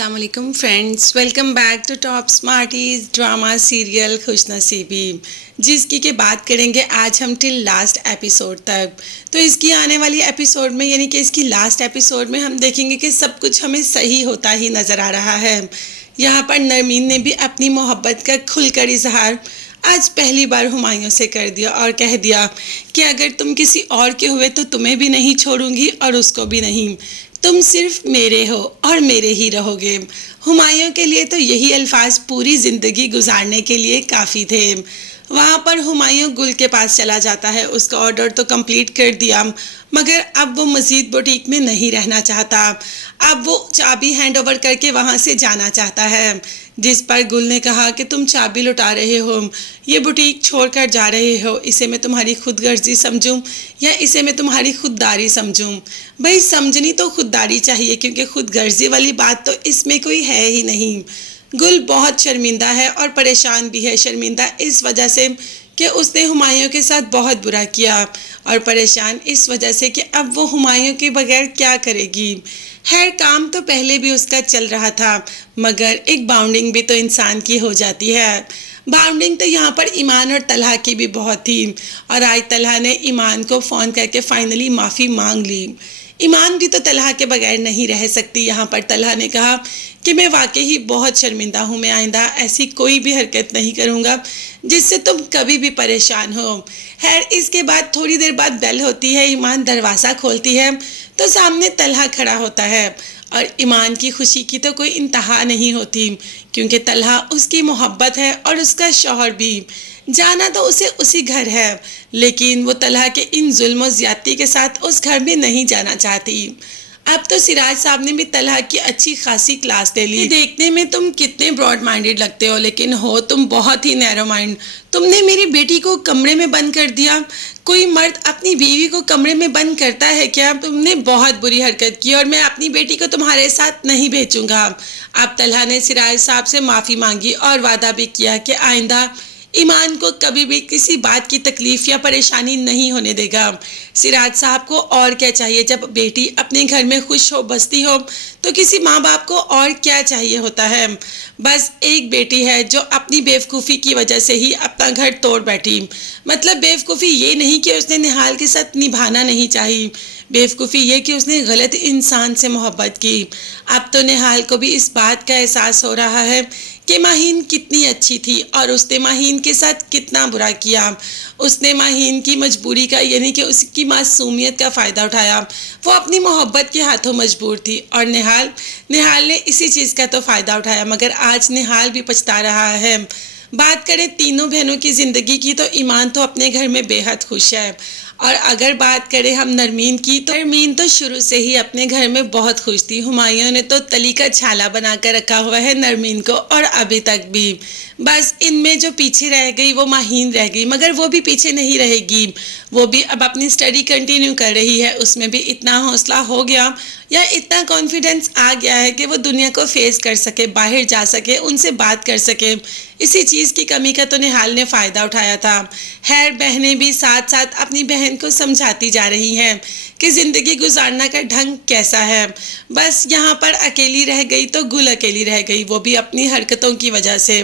अस्सलाम वालेकुम friends, welcome back to top smarties drama serial Khush Naseebi, जिसकी के बात करेंगे आज हम टिल लास्ट एपिसोड तक। तो इसकी आने वाली एपिसोड में यानी कि इसकी लास्ट एपिसोड में हम देखेंगे कि सब कुछ हमें सही होता ही नज़र आ रहा है। यहाँ पर नरमीन ने भी अपनी मोहब्बत का खुलकर इजहार आज पहली बार हुमायूं से कर दिया और कह दिया कि अगर तुम किसी और के हुए तो तुम्हें भी नहीं छोड़ूंगी और उसको भी नहीं, तुम सिर्फ मेरे हो और मेरे ही रहोगे। हुमायूं के लिए तो यही अल्फाज पूरी ज़िंदगी गुजारने के लिए काफ़ी थे। वहाँ पर हुमायूं गुल के पास चला जाता है, उसका ऑर्डर तो कंप्लीट कर दिया मगर अब वो मज़ीद बुटीक में नहीं रहना चाहता। अब वो चाबी हैंड ओवर करके वहाँ से जाना चाहता है, जिस पर गुल ने कहा कि तुम चाबी लुटा रहे हो, ये बुटीक छोड़कर जा रहे हो, इसे मैं तुम्हारी खुदगर्जी समझूं या इसे मैं तुम्हारी खुददारी समझूं? भाई समझनी तो खुददारी चाहिए क्योंकि खुदगर्जी वाली बात तो इसमें कोई है ही नहीं। गुल बहुत शर्मिंदा है और परेशान भी है। शर्मिंदा इस वजह से कि उसने हुमायूं के साथ बहुत बुरा किया और परेशान इस वजह से कि अब वो हुमायूं के बगैर क्या करेगी। खैर काम तो पहले भी उसका चल रहा था मगर एक बाउंडिंग भी तो इंसान की हो जाती है। बाउंडिंग तो यहाँ पर ईमान और तलहा की भी बहुत थी और आज तलहा ने ईमान को फ़ोन करके फाइनली माफ़ी मांग ली। ईमान भी तो तलहा के बगैर नहीं रह सकती। यहाँ पर तलहा ने कहा कि मैं वाकई ही बहुत शर्मिंदा हूँ, मैं आइंदा ऐसी कोई भी हरकत नहीं करूँगा जिससे तुम कभी भी परेशान हो। खैर इसके बाद थोड़ी देर बाद बेल होती है, ईमान दरवाज़ा खोलती है तो सामने तलहा खड़ा होता है और ईमान की खुशी की तो कोई इंतहा नहीं होती क्योंकि तलहा उसकी मोहब्बत है और उसका शौहर भी। जाना तो उसे उसी घर है लेकिन वो तलहा के इन जुल्म और ज़्यादती के साथ उस घर में नहीं जाना चाहती। अब तो सिराज साहब ने भी तलहा की अच्छी खासी क्लास ले ली। देखने में तुम कितने ब्रॉड माइंडेड लगते हो लेकिन हो तुम बहुत ही नैरो माइंड। तुमने मेरी बेटी को कमरे में बंद कर दिया। कोई मर्द अपनी बीवी को कमरे में बंद करता है क्या? तुमने बहुत बुरी हरकत की और मैं अपनी बेटी को तुम्हारे साथ नहीं भेजूंगा। अब तलहा ने सिराज साहब से माफ़ी मांगी और वादा भी किया कि आइंदा ईमान को कभी भी किसी बात की तकलीफ़ या परेशानी नहीं होने देगा। सिराज साहब को और क्या चाहिए? जब बेटी अपने घर में खुश हो बसती हो तो किसी माँ बाप को और क्या चाहिए होता है? बस एक बेटी है जो अपनी बेवकूफ़ी की वजह से ही अपना घर तोड़ बैठी। मतलब बेवकूफ़ी ये नहीं कि उसने निहाल के साथ निभाना नहीं चाहिए, बेवकूफ़ी ये कि उसने गलत इंसान से मोहब्बत की। अब तो निहाल को भी इस बात का एहसास हो रहा है कि माहीन कितनी अच्छी थी और उसने माहीन के साथ कितना बुरा किया। उसने माहीन की मजबूरी का यानी कि उसकी मासूमियत का फ़ायदा उठाया। वो अपनी मोहब्बत के हाथों मजबूर थी और निहाल ने इसी चीज़ का तो फ़ायदा उठाया मगर आज निहाल भी पछता रहा है। बात करें तीनों बहनों की ज़िंदगी की तो ईमान तो अपने घर में बेहद खुश है और अगर बात करें हम नरमीन की तो नरमीन तो शुरू से ही अपने घर में बहुत खुश थी। हुमायूं ने तो तली का छाला बना कर रखा हुआ है नरमीन को और अभी तक भी। बस इनमें जो पीछे रह गई वो माहीन रह गई मगर वो भी पीछे नहीं रहेगी, वो भी अब अपनी स्टडी कंटिन्यू कर रही है। उसमें भी इतना हौसला हो गया या इतना कॉन्फिडेंस आ गया है कि वो दुनिया को फेस कर सके, बाहर जा सके, उनसे बात कर सके। इसी चीज़ की कमी का तो निहाल ने फ़ायदा उठाया था। खैर बहनें भी साथ साथ अपनी बहन को समझाती जा रही हैं कि ज़िंदगी गुजारना का ढंग कैसा है। बस यहाँ पर अकेली रह गई तो गुल अकेली रह गई, वो भी अपनी हरकतों की वजह से।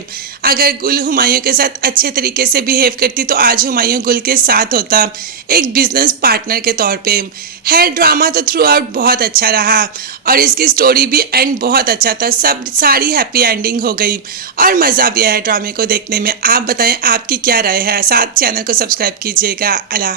अगर गुल हुमायूं के साथ अच्छे तरीके से बिहेव करती तो आज हुमायूं गुल के साथ होता एक बिजनेस पार्टनर के तौर पे। है ड्रामा तो थ्रू आउट बहुत अच्छा रहा और इसकी स्टोरी भी एंड बहुत अच्छा था, सारी हैप्पी एंडिंग हो गई और मज़ा भी आया ड्रामे को देखने में। आप बताएं आपकी क्या राय है? साथ चैनल को सब्सक्राइब कीजिएगा। अल्लाह।